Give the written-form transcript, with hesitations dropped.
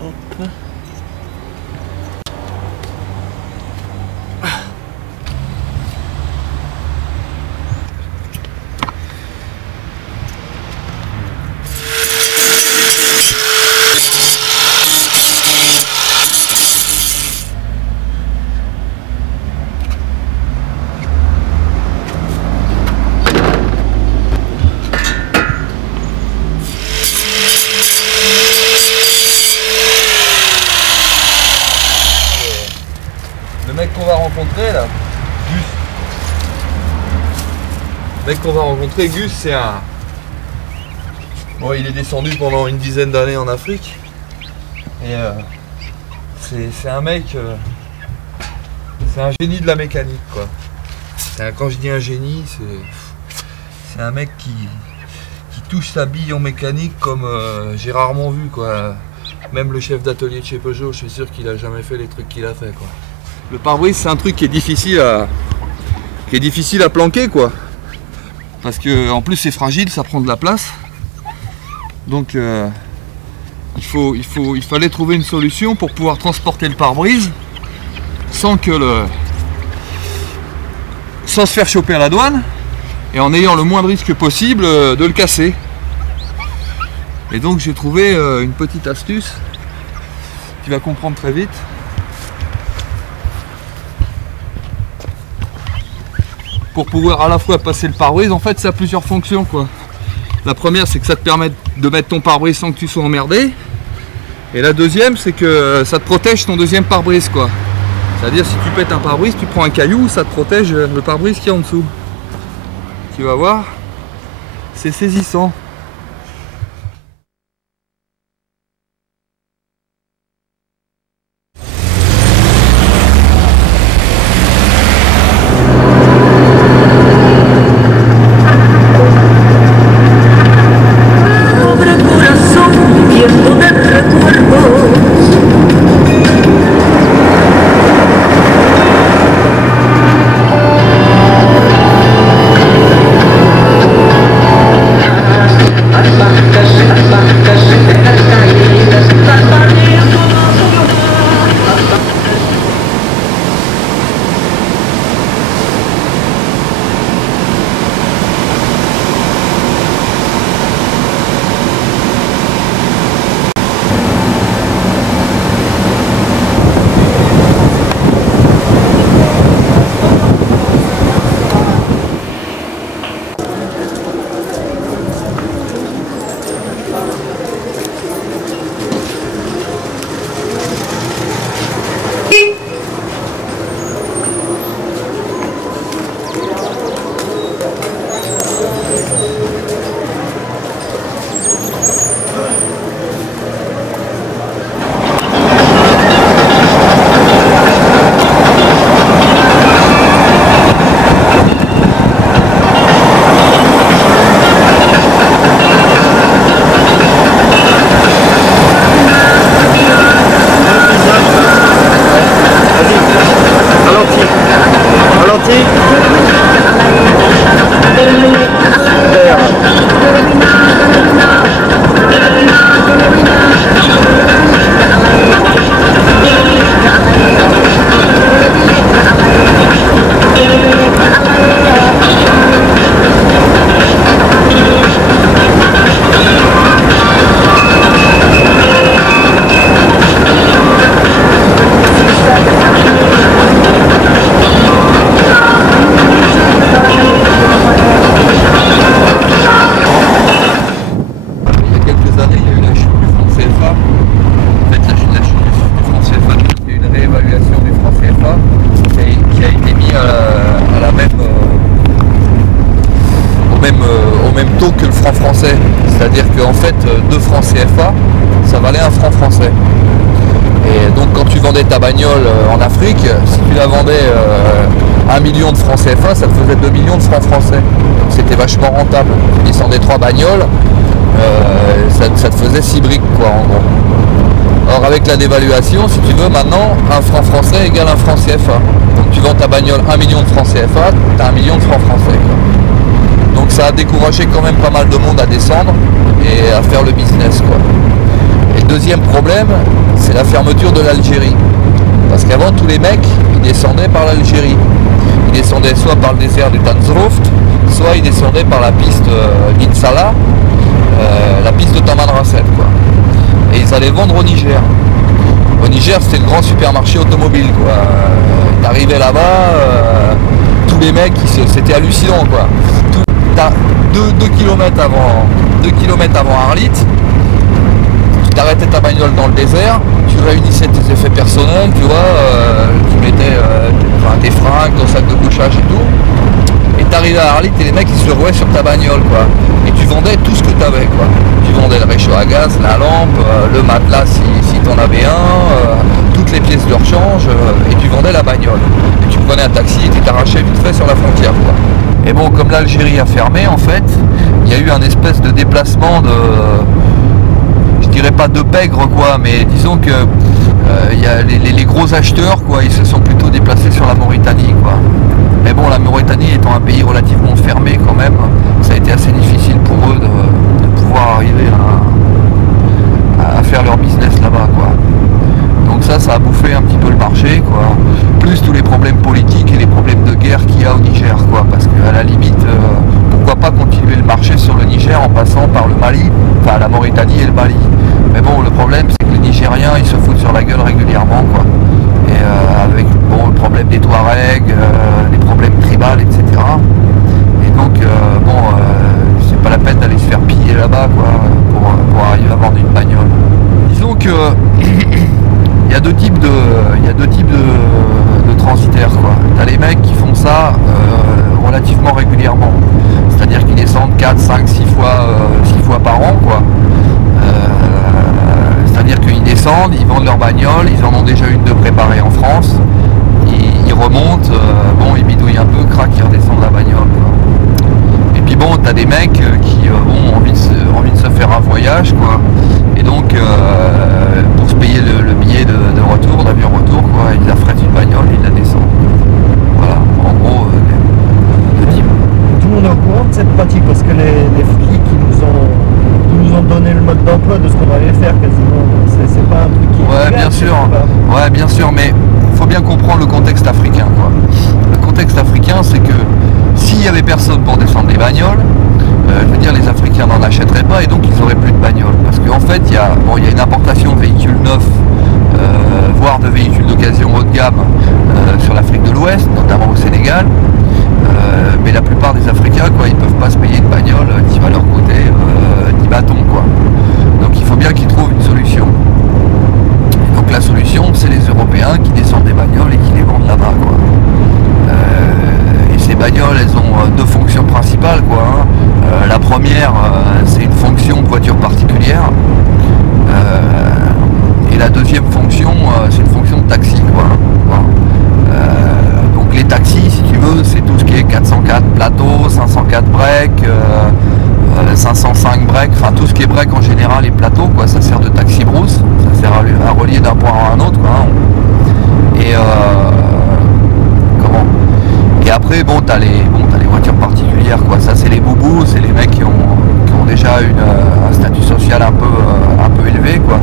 Hop. Le mec qu'on va rencontrer là, Gus. Le mec qu'on va rencontrer, Gus, c'est un... Bon, il est descendu pendant une dizaine d'années en Afrique. Et c'est un mec... c'est un génie de la mécanique, quoi. Quand je dis un génie, c'est un mec qui touche sa bille en mécanique comme j'ai rarement vu, quoi. Même le chef d'atelier de chez Peugeot, je suis sûr qu'il a jamais fait les trucs qu'il a fait, quoi. Le pare-brise, c'est un truc qui est difficile à planquer, quoi. Parce que en plus c'est fragile, ça prend de la place. Donc il fallait trouver une solution pour pouvoir transporter le pare-brise sans se faire choper à la douane et en ayant le moins de risque possible de le casser. Et donc j'ai trouvé une petite astuce que tu vas comprendre très vite. Pour pouvoir à la fois passer le pare-brise, en fait ça a plusieurs fonctions, quoi. La première, c'est que ça te permet de mettre ton pare-brise sans que tu sois emmerdé. Et la deuxième, c'est que ça te protège ton deuxième pare-brise, quoi. C'est-à-dire si tu pètes un pare-brise, tu prends un caillou, ça te protège le pare-brise qui est en dessous. Tu vas voir, c'est saisissant. C'est-à-dire qu'en fait 2 francs CFA ça valait 1 franc français. Et donc quand tu vendais ta bagnole en Afrique, si tu la vendais 1 million de francs CFA, ça te faisait 2 millions de francs français. Donc c'était vachement rentable. Tu descendais 3 bagnoles, ça te faisait 6 briques, quoi, en gros. Or avec la dévaluation, si tu veux, maintenant 1 franc français égale 1 franc CFA. Donc tu vends ta bagnole 1 million de francs CFA, tu as 1 million de francs français, quoi. Donc ça a découragé quand même pas mal de monde à descendre et à faire le business, quoi. Et deuxième problème, c'est la fermeture de l'Algérie. Parce qu'avant, tous les mecs, ils descendaient par l'Algérie. Ils descendaient soit par le désert du Tanzrouft, soit ils descendaient par la piste d'Insala, la piste de Tamanrasset, quoi. Et ils allaient vendre au Niger. Au Niger, c'était le grand supermarché automobile, quoi. T'arrivais là-bas, tous les mecs, c'était hallucinant, quoi. T'as 2 km avant Arlit, tu t'arrêtais ta bagnole dans le désert, tu réunissais tes effets personnels, tu vois, tu mettais tes fringues, ton sac de couchage et tout, et t'arrivais à Arlit et les mecs ils se rouaient sur ta bagnole, quoi. Et tu vendais tout ce que t'avais, quoi. Tu vendais le réchaud à gaz, la lampe, le matelas si t'en avais un, toutes les pièces de rechange, et tu vendais la bagnole. Et tu prenais un taxi et tu t'arrachais vite fait sur la frontière, quoi. Et bon, comme l'Algérie a fermé, en fait, il y a eu un espèce de déplacement de... Je dirais pas de pègre, quoi, mais disons que y a les gros acheteurs, quoi, ils se sont plutôt déplacés sur la Mauritanie, quoi. Mais bon, la Mauritanie étant un pays relativement fermé quand même, ça a été assez difficile pour eux de pouvoir arriver à faire leur business là-bas, quoi. Donc ça a bouffé un petit peu le marché, quoi. Plus tous les problèmes politiques et les problèmes de guerre qu'il y a au Niger, quoi. Parce qu'à la limite, pourquoi pas continuer le marché sur le Niger en passant par le Mali, enfin la Mauritanie et le Mali. Mais bon, le problème c'est que les Nigériens, ils se foutent sur la gueule régulièrement, quoi. Et avec le problème des Touaregs, les problèmes tribales, etc. Et donc, c'est pas la peine d'aller se faire piller là-bas, quoi, pour arriver à vendre une bagnole. Disons que il y a deux types de transitaires, quoi. T'as les mecs qui font ça relativement régulièrement. C'est-à-dire qu'ils descendent 4, 5, 6 fois par an, quoi. C'est-à-dire qu'ils descendent, ils vendent leur bagnole, ils en ont déjà une de préparée en France, ils remontent, ils bidouillent un peu, crac, ils redescendent la bagnole, quoi. Et puis bon, t'as des mecs qui ont envie de se faire un voyage, quoi. Et donc, pour se payer le billet de retour, d'avion retour, quoi, ils affrètent une bagnole, ils la descendent. Voilà, en gros, le type. Tout le monde est au courant de cette pratique parce que les flics ils nous ont donné le mode d'emploi de ce qu'on allait faire quasiment. C'est pas un truc qui est Ouais, légal, bien sûr. Pas... Ouais, bien sûr, mais il faut bien comprendre le contexte africain, quoi. Le contexte africain, c'est que s'il y avait personne pour descendre les bagnoles, je veux dire, les Africains n'en achèteraient pas et donc ils n'auraient plus de bagnoles. Parce qu'en fait, il y a une importation de véhicules neufs, voire de véhicules d'occasion haut de gamme sur l'Afrique de l'Ouest, notamment au Sénégal. Mais la plupart des Africains, quoi, ils ne peuvent pas se payer une bagnole qui va leur coûter 10 bâtons, quoi. Donc il faut bien qu'ils trouvent une solution. Et donc la solution, c'est les Européens qui descendent des bagnoles et qui les vendent là-bas, quoi. Et ces bagnoles, elles ont deux fonctions principales, quoi, hein. La première, c'est une fonction de voiture particulière. Et la deuxième fonction, c'est une fonction de taxi, quoi. Voilà. Donc les taxis, si tu veux, c'est tout ce qui est 404 plateau, 504 break, 505 break, enfin tout ce qui est break en général et plateau, quoi. Ça sert de taxi brousse, ça sert à relier d'un point à un autre, quoi, hein. Et Et après, t'as les voitures particulières, quoi. Ça, c'est les boubous, c'est les mecs qui ont déjà un statut social un peu élevé, quoi.